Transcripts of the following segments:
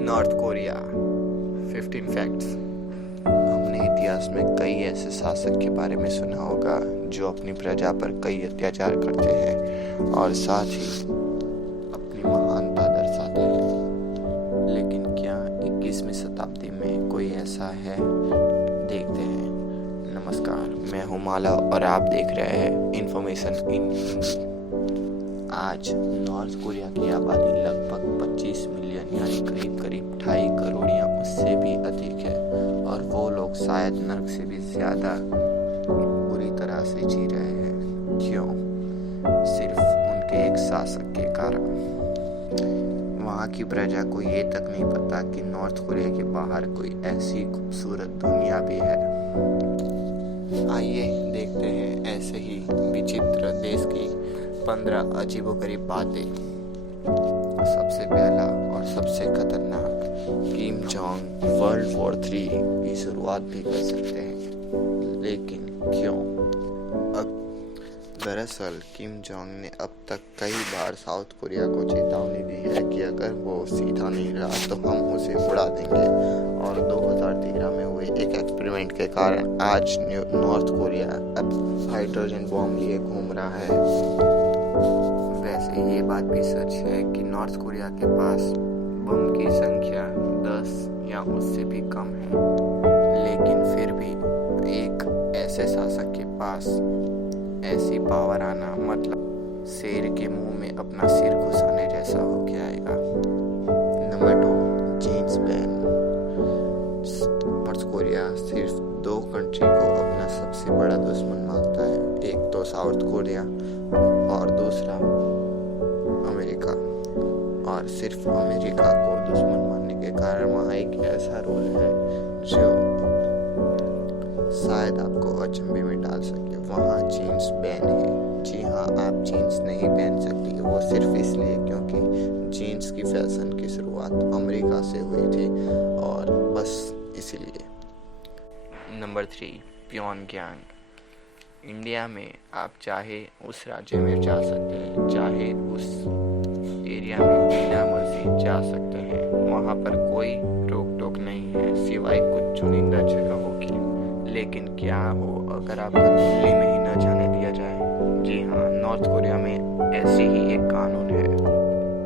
North Korea 15 facts. हमने इतिहास में कई ऐसे शासक के बारे में सुना होगा जो अपनी प्रजा पर कई अत्याचार करते हैं और साथ ही अपनी महानता दर्शाते हैं। लेकिन क्या 21वीं शताब्दी में कोई ऐसा है? देखते हैं। नमस्कार, मैं हूं मालव और आप देख रहे हैं इन्फॉर्मेशन इन हिंदी। आज नॉर्थ कोरिया की आबादी लगभग 25 मिलियन यानी करीब 2.5 करोड़ या उससे भी अधिक है और वो लोग शायद नर्क से भी ज़्यादा बुरी तरह से जी रहे हैं। क्यों? सिर्फ उनके एक शासक के कारण। वहाँ की प्रजा को ये तक नहीं पता कि नॉर्थ कोरिया के बाहर कोई ऐसी खूबसूरत दुनिया भी है। आइए देखते हैं ऐसे ही विचित्र देश की 15 अजीबोगरीब बातें। सबसे पहला और सबसे खतरनाक, किम जोंग वर्ल्ड वॉर 3 की शुरुआत भी कर सकते हैं। लेकिन क्यों? दरअसल किम जोंग ने अब तक कई बार साउथ कोरिया को चेतावनी दी है कि अगर वो सीधा नहीं रहा तो हम उसे उड़ा देंगे, और 2013 में हुए एक एक्सपेरिमेंट के कारण आज नॉर्थ कोरिया अब हाइड्रोजन बॉम्ब लिए घूम रहा है। वैसे ये बात भी सच है कि नॉर्थ कोरिया के पास बम की संख्या 10 या उससे भी कम है, लेकिन फिर भी एक ऐसे शासक के पास ऐसी पावर आना मतलब शेर के मुंह में अपना सिर घुसाने जैसा हो गया आएगा। Number 2, jeans ban. North Korea सिर्फ 2 कंट्री को अपना सबसे बड़ा दुश्मन मानता है, एक तो साउथ कोरिया और दूसरा अमेरिका। और सिर्फ अमेरिका को दुश्मन मानने के कारण वहाँ एक ऐसा रूल है जो शायद आपको अचंभे में डाल सके। वहाँ जीन्स बैन है। जी हाँ, आप जीन्स नहीं पहन सकती, वो सिर्फ इसलिए क्योंकि जीन्स की फैशन की शुरुआत अमेरिका से हुई थी और बस इसीलिए। Number 3, Pyongyang. इंडिया में आप चाहे उस राज्य में जा सकते हैं, चाहे उस एरिया में बिना मर्जी जा सकते हैं। वहाँ पर कोई रोक टोक नहीं है सिवाय कुछ चुनिंदा जगहों की। लेकिन क्या हो अगर आपको दिल्ली में ही न जाने दिया जाए? जी हाँ, नॉर्थ कोरिया में ऐसे ही एक कानून है।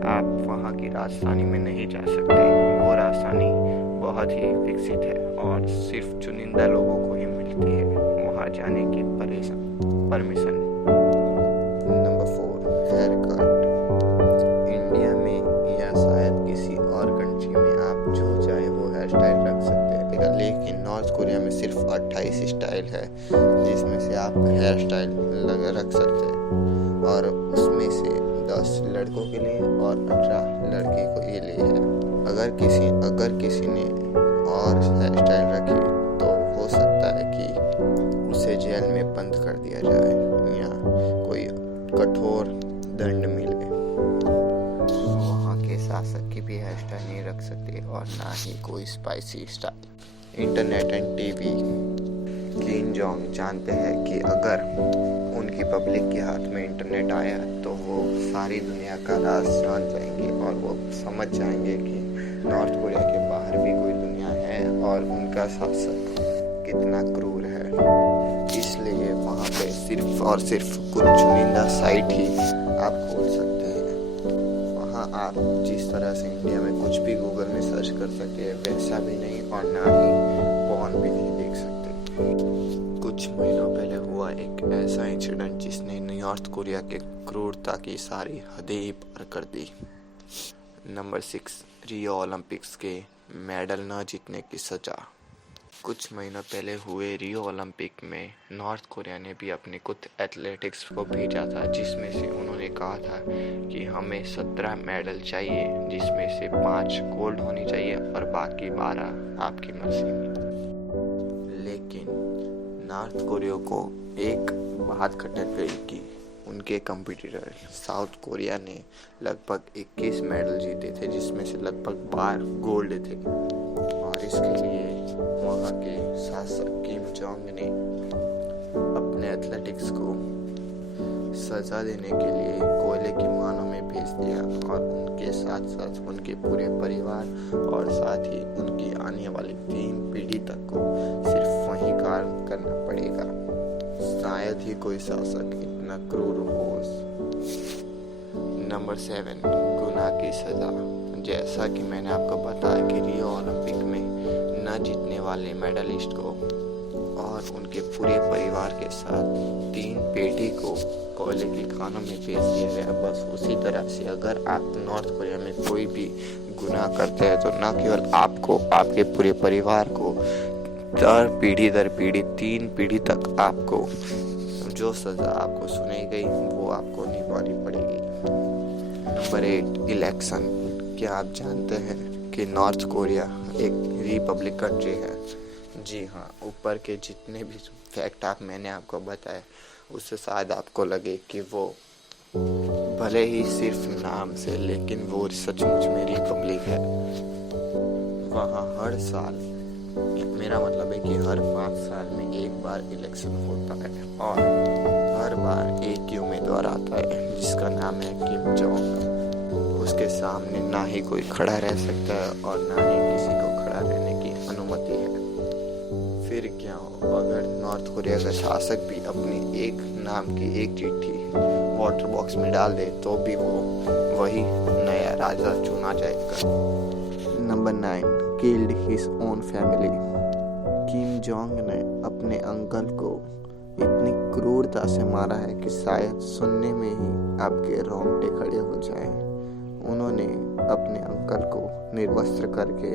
आप वहाँ की राजधानी में नहीं जा सकते। वो राजधानी बहुत ही विकसित है और सिर्फ चुनिंदा लोगों को ही मिलती है वहाँ जाने की permission. Number 4, hair cut. India में या शायद किसी और कंट्री में आप जो चाहे वो हेयर स्टाइल रख सकते हैं, लेकिन नॉर्थ कोरिया में सिर्फ 28 स्टाइल है जिसमें से आप हेयर स्टाइल रख सकते हैं, और उसमें से 10 लड़कों के लिए और 18 लड़की को ये लिए है। अगर किसी ने और हेयर स्टाइल रखी तो हो सकता है कि उसे जेल में बंद कर दिया जाए या कोई कठोर दंड मिले। वहाँ के शासक की भी हेयर स्टाइल नहीं रख सकते और ना ही कोई spicy style. Internet and TV. Kim Jong जानते हैं कि अगर उनकी पब्लिक के हाथ में इंटरनेट आया तो वो सारी दुनिया का राज जान जाएंगे और वो समझ जाएंगे कि नॉर्थ कोरिया के बाहर भी कोई दुनिया है और उनका शासक कितना क्रूर है। इसलिए वहाँ पे सिर्फ और सिर्फ कुछ चुनिंदा साइट ही आप खोल सकते हैं। वहाँ आप जिस तरह से इंडिया में कुछ भी गूगल में सर्च कर सकते हैं वैसा भी नहीं, और ना ही पॉर्न भी नहीं देख सकते। कुछ महीनों पहले हुआ एक ऐसा इंसिडेंट जिसने नॉर्थ कोरिया के क्रूरता की सारी हदें पार कर दी। नंबर 6, रियो ओलंपिक्स के मेडल न जीतने की सजा। कुछ महीनों पहले हुए रियो ओलंपिक में नॉर्थ कोरिया ने भी अपने कुछ एथलेटिक्स को भेजा था, जिसमें से उन्होंने कहा था कि हमें 17 मेडल चाहिए, जिसमें से 5 गोल्ड होनी चाहिए और बाकी 12 आपकी मर्जी। लेकिन नॉर्थ कोरिया को एक बात खटक गई कि उनके कंपटीटर साउथ कोरिया ने लगभग 21 मेडल जीते थे, जिसमें से लगभग 12 गोल्ड थे। और इसके लिए वहाँ के शासक किम जोंग ने अपने एथलेटिक्स को सजा देने के लिए कोयले की मानों में भेज दिया और उनके साथ साथ उनके पूरे परिवार और साथ ही उनकी आने वाली 3 पीढ़ी तक को सिर्फ वही काम करना पड़ेगा। शायद ही कोई शासक इतना क्रूर हो। नंबर 7, गुनाह की सजा। जैसा कि मैंने आपको बताया कि रियो ओलंपिक में न जीतने वाले मेडलिस्ट को और उनके पूरे परिवार के साथ 3 पीढ़ी को कोयले की खानों में भेज दिया गया। बस उसी तरह से अगर आप नॉर्थ कोरिया में कोई भी गुनाह करते हैं तो न केवल आपको, आपके पूरे परिवार को दर पीढ़ी 3 पीढ़ी तक आपको जो सजा आपको सुनाई गई वो आपको निभानी पड़ेगी। Number 8, election. क्या आप जानते हैं कि नॉर्थ कोरिया एक रिपब्लिक कंट्री है? जी हाँ, ऊपर के जितने भी फैक्ट मैंने आपको बताए उससे शायद आपको लगे कि वो भले ही सिर्फ नाम से, लेकिन वो सचमुच में रिपब्लिक है। वहाँ हर साल, मेरा मतलब है कि हर 5 साल में एक बार इलेक्शन होता है और हर बार एक ही उम्मीदवार आता है जिसका नाम है किम जोंग। उसके सामने ना ही कोई खड़ा रह सकता है और ना ही किसी को खड़ा रहने की अनुमति है। फिर क्या हो अगर नॉर्थ कोरिया का शासक भी अपनी एक नाम की एक चिट्ठी वाटर बॉक्स में डाल दे तो भी वो वही नया राजा चुना जाएगा। Number 9, killed his own family. Kim Jong ने अपने अंकल को इतनी क्रूरता से मारा है कि शायद सुनने में ही आपके रोंगटे खड़े हो जाएं। उन्होंने अपने अंकल को निर्वस्त्र करके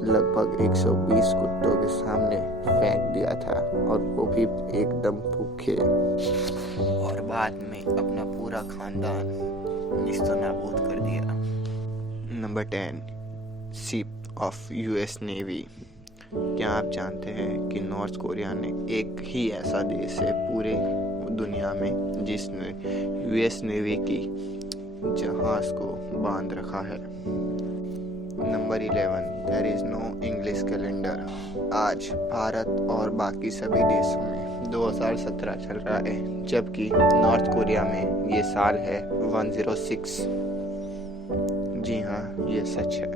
लगभग 120 कुत्तों के सामने फेंक दिया था और वो भी एकदम भूखे, और बाद में अपना पूरा खानदान निस्तनाबूद कर दिया। Number 10, ship of US navy. क्या आप जानते हैं कि नॉर्थ कोरिया ने एक ही ऐसा देश है पूरे दुनिया में जिसने यूएस नेवी की जहाज को बांध रखा है? Number 11, there is no English calendar. आज भारत और बाकी सभी देशों में 2017 चल रहा है, जबकि नॉर्थ कोरिया में ये साल है 106। जी हाँ, ये सच है।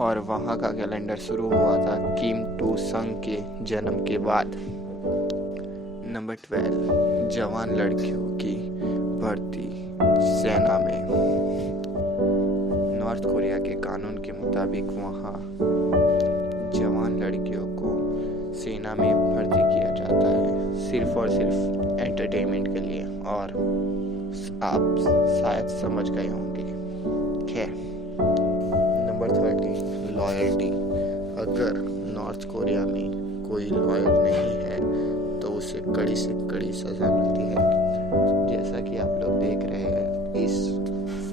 और वहाँ का कैलेंडर शुरू हुआ था किम टू संग के जन्म के बाद। नंबर 12, जवान लड़कियों की भर्ती सेना में। नॉर्थ कोरिया के कानून के मुताबिक वहाँ जवान लड़कियों को सेना में भर्ती किया जाता है सिर्फ और सिर्फ एंटरटेनमेंट के लिए, और आप शायद समझ गए होंगे। खैर, नंबर 13, लॉयल्टी। अगर नॉर्थ कोरिया में कोई लॉयल नहीं है तो उसे कड़ी से कड़ी सजा मिलती है। जैसा कि आप लोग देख रहे हैं इस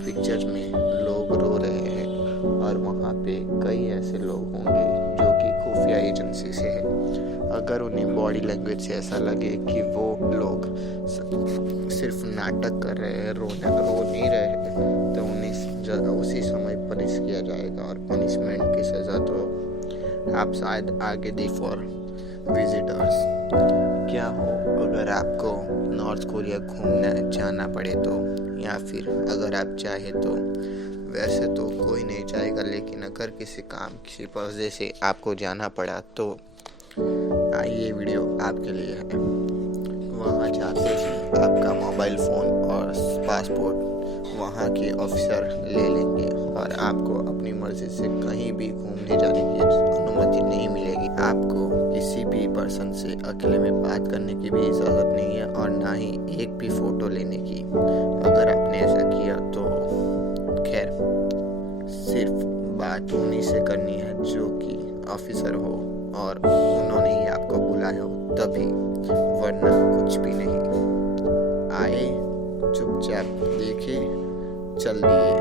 पिक्चर में, लोग रो रहे हैं और वहाँ पे कई ऐसे लोग होंगे जो कि खुफिया एजेंसी से है। अगर उन्हें बॉडी लैंग्वेज से ऐसा लगे कि वो लोग सिर्फ नाटक कर रहे हैं, रो नहीं रहे हैं, तो उन्हें उसी समय पनिश किया जाएगा। और पनिशमेंट की सज़ा तो आप शायद आगे दी फॉर विजिटर्स। क्या हो अगर आपको नॉर्थ कोरिया घूमने जाना पड़े तो, या फिर अगर आप चाहे तो, वैसे तो कोई नहीं चाहेगा, लेकिन अगर किसी काम किसी वजह से आपको जाना पड़ा तो ये वीडियो आपके लिए है। वहाँ जाते ही आपका मोबाइल फ़ोन और पासपोर्ट वहाँ के ऑफिसर ले लेंगे और आपको अपनी मर्ज़ी से कहीं भी घूमने जाने की अनुमति नहीं मिलेगी। आपको किसी भी पर्सन से अकेले में बात करने की भी इजाज़त नहीं है और ना ही एक भी फ़ोटो लेने की। अगर आपने ऐसा किया तो खैर सिर्फ बात उन्हीं से करनी है जो कि ऑफिसर हो और उन्होंने ही आपको बुलाया हो तभी, वरना कुछ भी नहीं। आए, चुपचाप देखे, चल दिए।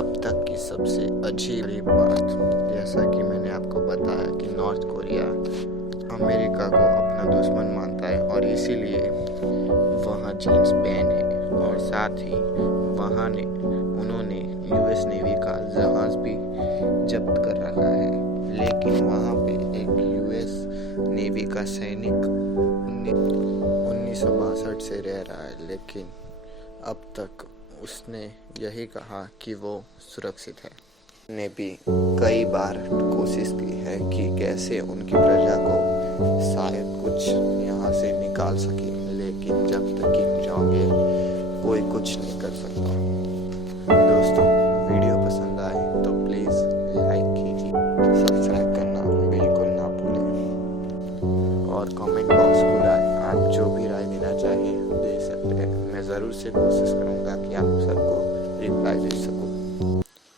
अब तक की सबसे अजीब बात, जैसा कि मैंने आपको बताया कि नॉर्थ कोरिया अमेरिका को अपना दुश्मन मानता है और इसीलिए वहाँ जीन्स बैन है, और साथ ही वहाँ उन्होंने यूएस नेवी का जहाज भी जब्त कर रखा है। लेकिन वहाँ पे एक यूएस नेवी का सैनिक से रह रहा है, लेकिन अब तक उसने यही कहा कि वो सुरक्षित है। ने भी कई बार कोशिश की है कि कैसे उनकी प्रजा को शायद कुछ यहाँ से निकाल सके, लेकिन जब तक किम जोंग इल कोई कुछ नहीं कर सकता। दोस्तों, वीडियो पसंद आए तो प्लीज़ लाइक कीजिए, सब्सक्राइब करना बिल्कुल ना भूलें और कमेंट बॉक्स खुला है, आप जो भी राय देना चाहें दे सकते हैं। मैं ज़रूर से कोशिश करूँगा कि आप सबको रिप्लाई दे सकूँ।